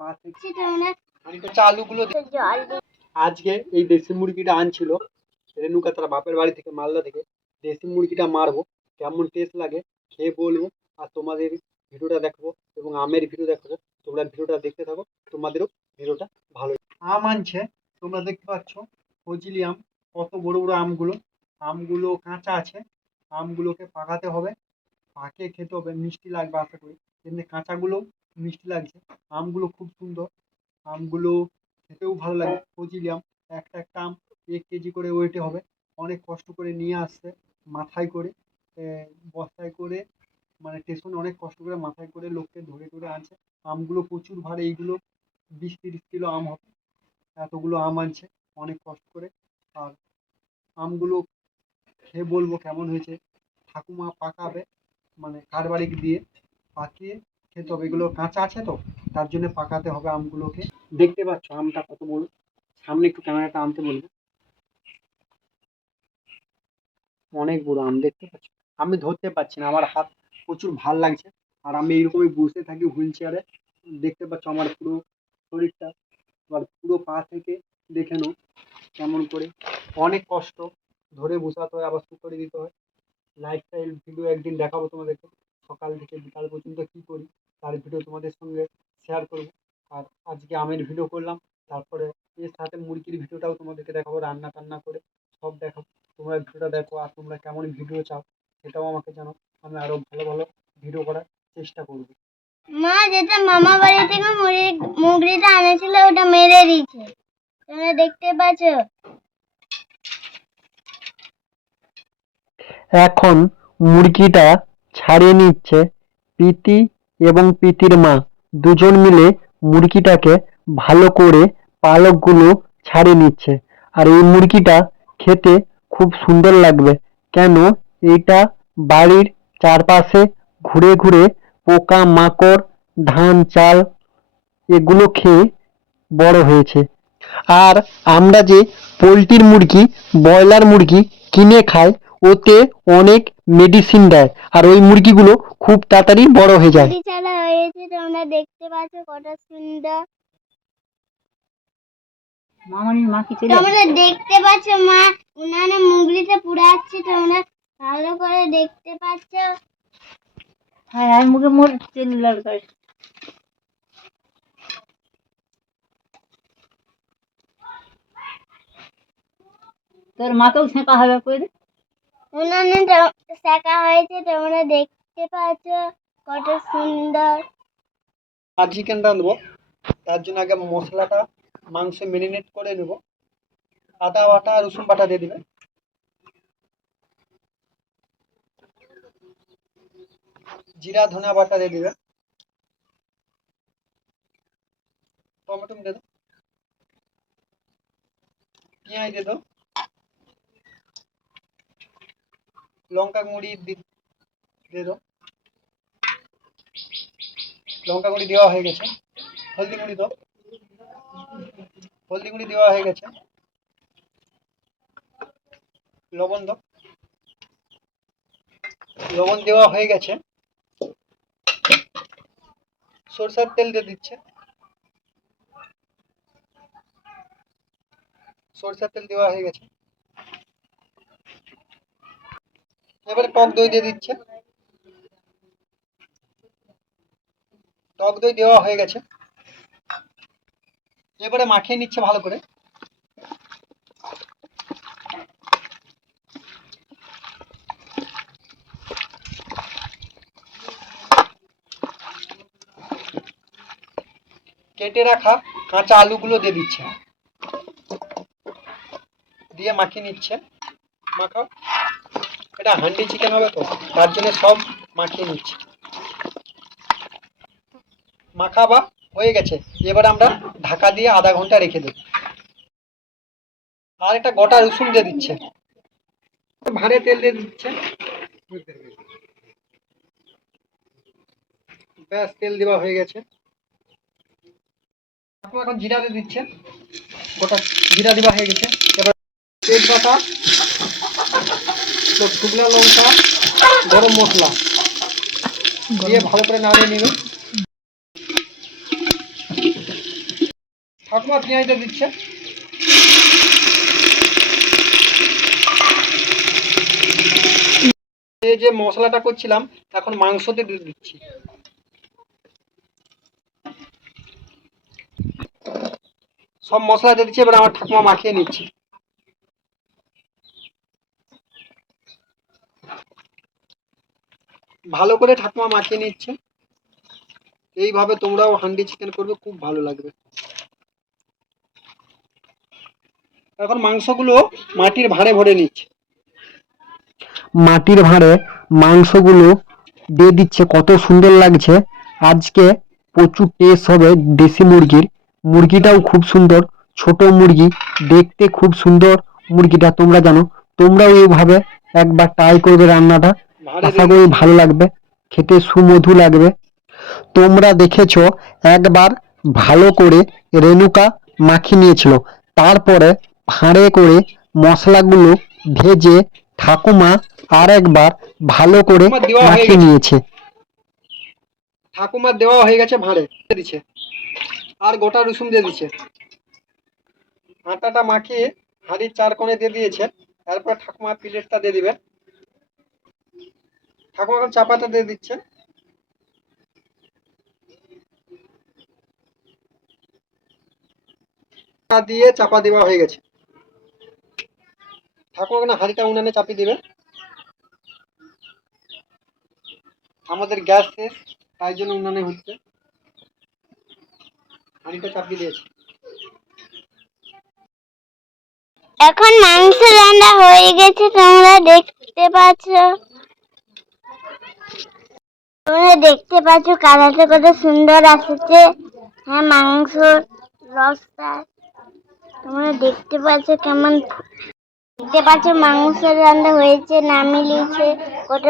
পা থেকে। আলুগুলো আজকে এই দেশি মুরগিটা আনছিল রেনুকা তার বাপের বাড়ি থেকে মালদা থেকে। দেশি মুরগিটা মারবো কেমন টেস্ট লাগে খেয়ে বলব আর তোমাদের ভিডিওটা দেখব এবং আমের ভিডিও দেখব। তোমরা ভিডিওটা দেখতে থাকো তোমাদেরও ভিডিওটা ভালো আম আনছে তোমরা দেখতে পাচ্ছ ফজলি আম কত বড় বড় আমগুলো। আমগুলো কাঁচা আছে আমগুলোকে পাকাতে হবে পাকে খেতে হবে মিষ্টি লাগবে আশা করি। এমনি কাঁচাগুলো মিষ্টি লাগছে। আমগুলো খুব সুন্দর। আমগুলো খেতেও ভালো লাগে। ফজলি আম একটা একটা আম এক কেজি করে ওয়েটে হবে। অনেক কষ্ট করে নিয়ে আসছে মাথায় করে। বস্তায় করে মানে স্টেশনে অনেক কষ্ট করে মাথায় করে লোককে ধরে ধরে আনছে। আমগুলো প্রচুর ভারে এইগুলো বিশ তিরিশ কিলো আম হবে। এতগুলো আম আনছে অনেক কষ্ট করে। আর আমগুলো খেয়ে বলব কেমন হয়েছে। ঠাকুমা পাকাবে মানে কার বাড়ি দিয়ে পাকিয়ে খেতে হবে এগুলো কাঁচা আছে তো, তার জন্য পাকাতে হবে আমগুলোকে। দেখতে পাচ্ছ আমটা কত বড়? সামনে একটু ক্যামেরাটা আনতে বলব। অনেক বড় আম, দেখতে পাচ্ছ? আমি ধরতে পারছি না, আমার হাত প্রচুর ভালো লাগছে, আর আমি এইরকমই বসে থাকি হুইল চেয়ারে। দেখতে পাচ্ছ আমার পুরো শরীরটা এবার পুরো পা থেকে দেখে নাও কেমন করে। অনেক কষ্ট ধরে বসাতে হয়, আবার শুকরে দিতে হয়। লাইফস্টাইল ভিডিও একদিন দেখাবো তোমাদেরকে, সকাল থেকে বিকাল পর্যন্ত কি করি। তার ভিডিও তোমাদের সঙ্গে শেয়ার করব। আর আজকে আমের ভিডিও করলাম তারপরে এর সাথে মুরগির ভিডিওটাও তোমাদেরকে দেখাবো রান্না টান্না করে সব দেখাবো। তোমরা ভিডিওটা দেখো আর তোমরা কেমন ভিডিও চাও সেটাও আমাকে জানাও আমি আরও ভালো ভালো ভিডিও করার চেষ্টা করব। মা যেটা মামা বাড়ি থেকে মুরগি মুগরিটা আনেছিল ওটা মেরে দিয়েছে। তোমরা দেখতে পাচ্ছ? এখন মুরগিটা ছাড়িয়ে নিচ্ছে প্রীতি এবং প্রীতির মা দুজন মিলে মুরগিটাকে ভালো করে পালকগুলো ছাড়িয়ে নিচ্ছে। আর এই মুরগিটা খেতে খুব সুন্দর লাগবে। কেন? এইটা বাড়ির চারপাশে ঘুরে ঘুরে পোকা মাকড় ধান, চাল এগুলো খেয়ে বড় হয়েছে। আর আমরা যে পোলট্রির মুরগি, ব্রয়লার মুরগি কিনে খাই, ওতে অনেক মেডিসিন দেয়। আর ওই মুরগিগুলো খুব তাড়াতাড়ি বড় হয়ে যায়। ছাড়া হয়েছে তোমরা দেখতে পাচ্ছ কত সুন্দর। মামানির মা কি চলে তোমরা দেখতে পাচ্ছ মা উনানে মুগলিটা পুড়াচ্ছে তোমরা ভালো করে দেখতে পাচ্ছ। হ্যাঁ আর মুখে মোর তেল তোর মাকেও ছেঁকা হবে করে উনানে শেখা হয়েছে, তোমরা দেখতে পাচ্ছ কত সুন্দর। আর চিকেন রাঁধবো তার জন্য আগে মশলাটা, মাংস মেরিনেট করে নেব। আদা বাটা রসুন বাটা দিয়ে দিবে। জিরা, ধনা বাটা দিয়ে দিবে। টমেটো দিয়ে দাও। পেঁয়াজ দিয়ে দাও। লঙ্কা গুঁড়ি দিয়ে দাও। লঙ্কা গুঁড়ি দেওয়া হয়ে গেছে। হলদি গুঁড়ি দাও। হলদি গুঁড়ি দেওয়া হয়ে গেছে। লবণ দাও। লবণ দেওয়া হয়ে গেছে। সরষের তেল দিয়ে দিচ্ছে। সরষের তেল দেওয়া হয়ে গেছে। এবারে টক দই দিয়ে দিচ্ছে। টক দই দেওয়া হয়ে গেছে। এবারে মাখিয়ে নিচ্ছে ভালো করে। কেটে রাখা কাঁচা আলুগুলো দিয়ে দিচ্ছে। দিয়ে মাখিয়ে নিচ্ছে। মাখাও। এটা হান্ডি চিকেন হবে তো, তার জন্য সব মাখিয়ে নিচ্ছে। মাখাবা হয়ে গেছে, এবার আমরা ঢাকা দিয়ে আধা ঘণ্টা রেখে দেব। আর একটা গোটা রসুন দিয়ে দিচ্ছে। ভারে তেল দিয়ে দিচ্ছে। ব্যাস, তেল দেওয়া হয়ে গেছে। এখন জিরা দিয়ে দিচ্ছে। গোটা জিরা দেওয়া হয়ে গেছে। এবার তেজপাতা শুকনো লঙ্কা, গরম মশলা। দিয়ে ভালো করে নাড়িয়ে নেবে। ঠাকুমা পেঁয়াজটা দিচ্ছে। এই যে মশলাটা করছিলাম, এখন মাংসতে দিয়ে দিচ্ছি। সব মশলা দিয়ে দিচ্ছি, এবার আমার ঠাকুমা মাখিয়ে নিচ্ছি। ভালো করে ঠাকুমা মাখিয়ে নিচ্ছে। এইভাবে তোমরাও হান্ডি চিকেন করবে, খুব ভালো লাগবে। এখন মাংসগুলো মাটির ভাঁড়ে ভরে নিচ্ছে। মাটির ভাঁড়ে মাংসগুলো দিয়ে দিচ্ছে, কত সুন্দর লাগছে। আজকে প্রচুর টেস্ট হবে দেশি মুরগির। মুরগিটাও খুব সুন্দর, ছোট মুরগি, দেখতে খুব সুন্দর মুরগিটা, তোমরা জানো। তোমরাও এইভাবে একবার ট্রাই করবে রান্নাটা। আশা করি ভালো লাগবে খেতে সুমধু লাগবে। তোমরা দেখেছ একবার ভালো করে রেনুকা মাখিয়ে নিয়েছিল। তারপরে ভাঁড়ে করে মশলাগুলো ভেজে ঠাকুমা আর একবার ভালো করে মাখিয়ে নিয়েছে। ঠাকুমার দেওয়া হয়ে গেছে ভাঁড়ে। দিয়ে দিচ্ছে। আর গোটা রসুন দিয়ে দিচ্ছে। আটাটা মাখিয়ে হাঁড়ির চার কোণে দিয়ে দিয়েছে। তারপর ঠাকুমা প্লেটটা দিয়ে দিবে। ঠাকুমা এখন চাপাটা দিয়ে দিচ্ছে দিয়ে চাপা দেওয়া হয়ে গেছে। ঠাকুমা এখন হাঁড়িটা উনানে চাপিয়ে দিবে আমাদের গ্যাস শেষ, তাই জন্য উনানে হচ্ছে। হাঁড়িটা চাপিয়ে দিয়েছে। এখন মাংস রান্না হয়ে গেছে, তোমরা দেখতে পাচ্ছ। তোমরা দেখতে পাচ্ছ কালারটা কত সুন্দর আসছে। হ্যাঁ মাংস, রসটা। তোমরা দেখতে পাচ্ছ কেমন দেখতে পাচ্ছ মাংস রান্না হয়েছে, নামিয়েছে, কত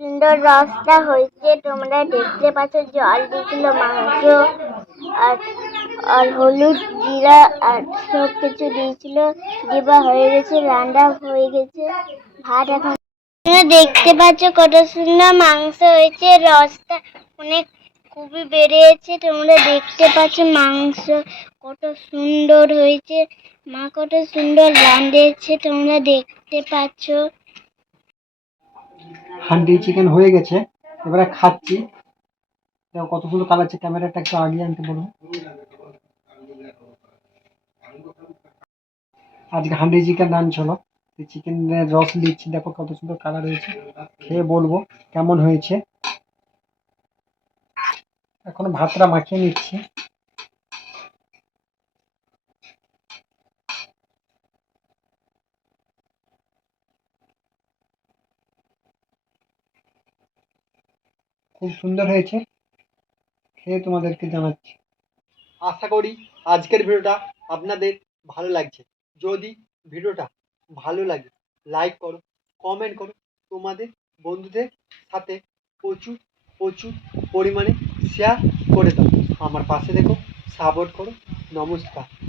সুন্দর রসটা হয়েছে। তোমরা দেখতে পাচ্ছ জল দিয়েছিল মাংস আর আর হলুদ জিরা আর সব কিছু দিয়েছিল। দিবা হয়ে গেছে, রান্না হয়ে গেছে। ভাত এখন দেখতে পাচ্ছ কত সুন্দর মাংস হয়েছে, রসটা অনেক খুবই বেড়েছে, তোমরা দেখতে পাচ্ছ মাংস কত সুন্দর হয়েছে, মা কত সুন্দর রাঁধেছে, তোমরা দেখতে পাচ্ছ। হান্ডি চিকেন হয়ে গেছে, এবারে খাচ্ছি। কত সুন্দর কালার আছে, ক্যামেরাটা একটু আগিয়ে আনতে বলব আজকে হান্ডি চিকেন রাঁধছিল চিকেনের রস দিচ্ছি। দেখো কত সুন্দর কালার হয়েছে। খেয়ে বলব কেমন হয়েছে। এখন ভাতটা মাখিয়ে নিচ্ছি। খুব সুন্দর হয়েছে। খেয়ে তোমাদেরকে জানাচ্ছি। আশা করি আজকের ভিডিওটা আপনাদের ভালো লাগছে। যদি ভিডিওটা ভালো লাগে। লাইক করো কমেন্ট করো। তোমাদের বন্ধুদের সাথে প্রচুর প্রচুর পরিমাণে শেয়ার করে দাও। আমার পাশে দেখো সাপোর্ট করো। নমস্কার।